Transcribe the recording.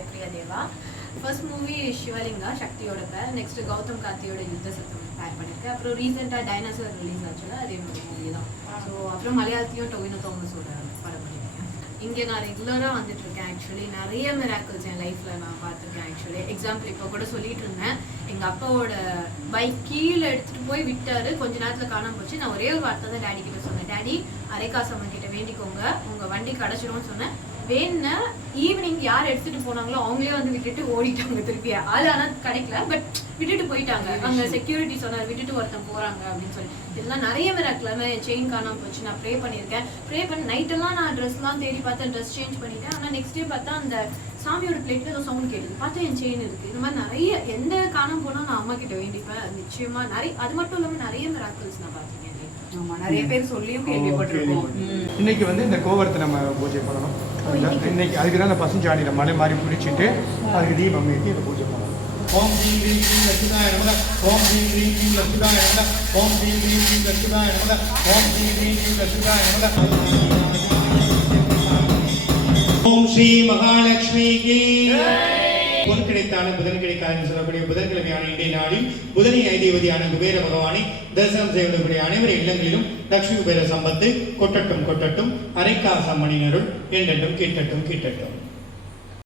சாய்பிரியா தேவா. First movie Sivalinga சக்தியோட பேர், next Gautham கார்த்தியோட யுத்த சத்தம் பேர் பண்ணியிருக்கேன். அப்புறம் ரீசெண்டாக டைனாசர் ரிலீஸ் ஆச்சுல, அது என்னோட மூவி தான். ஸோ அப்புறம் மலையாளத்தையும் டொவினோ தாமஸோட படம் பண்ணியிருக்கேன். இங்கே நான் ரெகுலராக வந்துட்டு இருக்கேன். ஆக்சுவலி நிறைய மிராக்கிள்ஸ் என் லைஃப்பில் நான் பார்த்துருக்கேன். ஆக்சுவலி எக்ஸாம்பிள் இப்போ கூட சொல்லிட்டு இருந்தேன், எங்கள் அப்பாவோட பைக் கீழே எடுத்துகிட்டு போய் விட்டாரு, கொஞ்ச நேரத்தில் காணாமல் போச்சு. நான் ஒரே ஒரு வார்த்தை தான் டேடி கிட்ட சொன்னேன், டேடி அரைக்காசம்மன் கிட்ட வேண்டிக்கோங்க, உங்கள் வண்டி கிடச்சிரும்னு சொன்னேன். வேணா ஈவினிங் யார் எடுத்துட்டு போனாங்களோ அவங்களே வந்து விட்டுட்டு ஓடிட்டாங்க திருப்பி. அது ஆனால் கிடைக்கல, பட் விட்டுட்டு போயிட்டாங்க. அங்கே செக்யூரிட்டி சொன்னார் விட்டுட்டு ஒருத்தன் போறாங்க அப்படின்னு சொல்லி. இதெல்லாம் நிறைய மிராக்கிள். என் செயின் காணாமல் போச்சு, நான் ப்ரே பண்ணியிருக்கேன். ப்ரே பண்ணி நைட்டெல்லாம் நான் ட்ரெஸ்லாம் தேடி பார்த்தேன், ட்ரெஸ் சேஞ்ச் பண்ணிட்டேன். ஆனால் நெக்ஸ்ட் டே பார்த்தா அந்த சாமியோட பிளேட்ல ஏதோ சவுண்ட் கேட்டுது, பார்த்தா என் செயின் இருக்கு. இந்த மாதிரி நிறைய எந்த காணாமல் போனால் நான் அம்மா கிட்ட வேண்டிப்பேன். நிச்சயமா நிறைய, அது மட்டும் இல்லாமல் நிறைய மிராக்கிள்ஸ் நான் பார்த்தேன். ஆமா, நிறைய பேர் சொல்லியும் கேள்விப்பட்டிருக்கோம். இன்னைக்கு வந்து இந்த கோவரத்தை நம்ம பூஜை பண்ணணும். இன்னைக்கு அதுக்கு தான் அந்த பசுஞ்சாணியில் மலை மாதிரி பிடிச்சிட்டு அதுக்கு தீபம் ஏற்றி இந்த பூஜை பண்ணணும். ஓம் ஸ்ரீ க்ரீம் ஸ்ரீ லட்சுதாய நமக. ஓம் ஸ்ரீ க்ரீம் ஸ்ரீ லட்சுதாய நமக. ஓம் ஸ்ரீ க்ரீம் ஸ்ரீ லட்சுதாய நமக. ஓம் ஸ்ரீ க்ரீம் ஸ்ரீ லட்சுதாய நமக. ஓம் ஸ்ரீ மகாலட்சுமி கி பொன் கிடைத்தாலும் புதன் கிடைக்காதுன்னு சொல்லக்கூடிய புதன்கிழமையான இன்றைய நாளில் புதனை ஐதேவதியான குபேர பகவானை தரிசனம் செய்வதற்குரிய அனைவரு இல்லங்களிலும் லட்சுமி குபேர சம்பத்து கொட்டட்டும் கொட்டட்டும், அரைக்காசம்மனின் அருள் என்றென்றும் கிட்டட்டும் கிட்டட்டும்.